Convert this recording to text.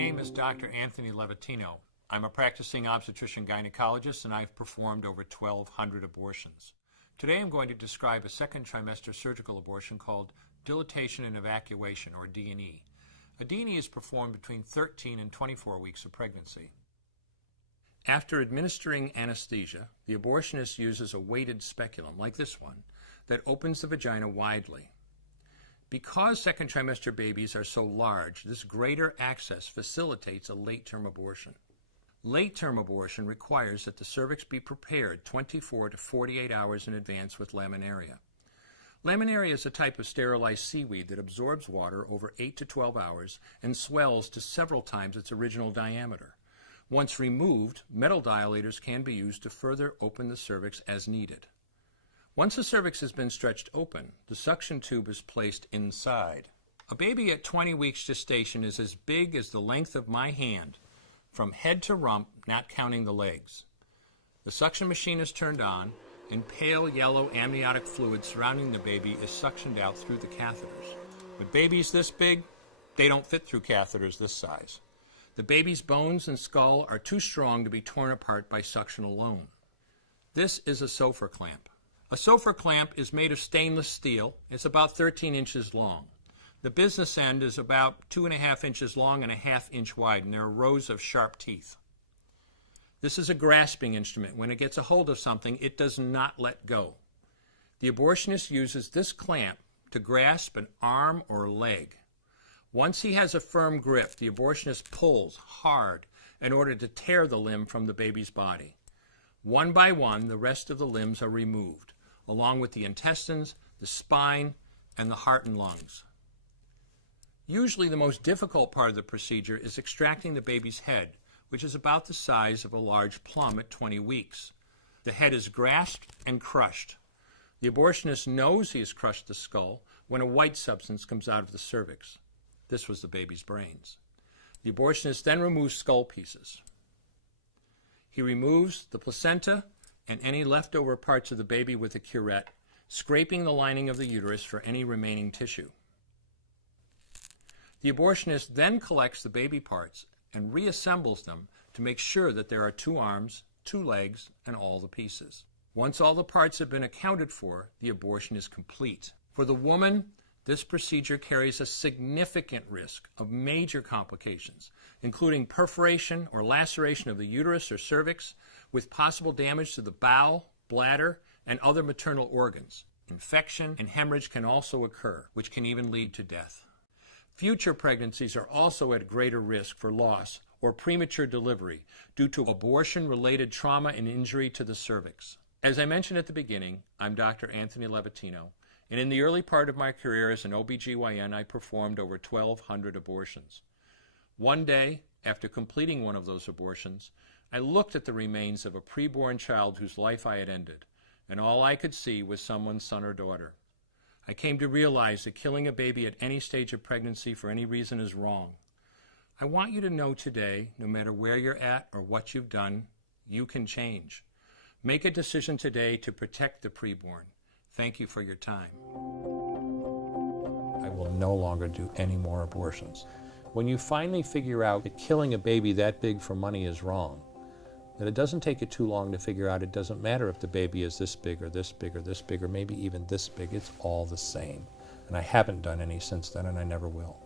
name is Dr. Anthony Levatino. I'm a practicing obstetrician-gynecologist, and I've performed over 1,200 abortions. Today I'm going to describe a second trimester surgical abortion called Dilation and Evacuation, or D&E. A D&E is performed between 13 and 24 weeks of pregnancy. After administering anesthesia, the abortionist uses a weighted speculum, like this one, that opens the vagina widely. Because second trimester babies are so large, this greater access facilitates a late-term abortion. Late-term abortion requires that the cervix be prepared 24 to 48 hours in advance with laminaria. Laminaria is a type of sterilized seaweed that absorbs water over 8 to 12 hours and swells to several times its original diameter. Once removed, metal dilators can be used to further open the cervix as needed. Once the cervix has been stretched open, the suction tube is placed inside. A baby at 20 weeks gestation is as big as the length of my hand, from head to rump, not counting the legs. The suction machine is turned on, and pale yellow amniotic fluid surrounding the baby is suctioned out through the catheters. With babies this big, they don't fit through catheters this size. The baby's bones and skull are too strong to be torn apart by suction alone. This is a Sofer clamp. A Sofer clamp is made of stainless steel. It's about 13 inches long. The business end is about 2.5 inches long and 1/2 inch wide, and there are rows of sharp teeth. This is a grasping instrument. When it gets a hold of something, it does not let go. The abortionist uses this clamp to grasp an arm or leg. Once he has a firm grip, the abortionist pulls hard in order to tear the limb from the baby's body. One by one, the rest of the limbs are removed, along with the intestines, the spine, and the heart and lungs. Usually the most difficult part of the procedure is extracting the baby's head, which is about the size of a large plum at 20 weeks. The head is grasped and crushed. The abortionist knows he has crushed the skull when a white substance comes out of the cervix. This was the baby's brains. The abortionist then removes skull pieces. He removes the placenta and any leftover parts of the baby with a curette, scraping the lining of the uterus for any remaining tissue. The abortionist then collects the baby parts and reassembles them to make sure that there are 2 arms, 2 legs, and all the pieces. Once all the parts have been accounted for, the abortion is complete. For the woman, this procedure carries a significant risk of major complications, including perforation or laceration of the uterus or cervix, with possible damage to the bowel, bladder, and other maternal organs. Infection and hemorrhage can also occur, which can even lead to death. Future pregnancies are also at greater risk for loss or premature delivery due to abortion-related trauma and injury to the cervix. As I mentioned at the beginning, I'm Dr. Anthony Levatino, and in the early part of my career as an OBGYN, I performed over 1,200 abortions. One day, after completing one of those abortions, I looked at the remains of a preborn child whose life I had ended, and all I could see was someone's son or daughter. I came to realize that killing a baby at any stage of pregnancy for any reason is wrong. I want you to know today, no matter where you're at or what you've done, you can change. Make a decision today to protect the preborn. Thank you for your time. I will no longer do any more abortions. When you finally figure out that killing a baby that big for money is wrong, that it doesn't take you too long to figure out it doesn't matter if the baby is this big or this big or this big or maybe even this big, it's all the same. And I haven't done any since then, and I never will.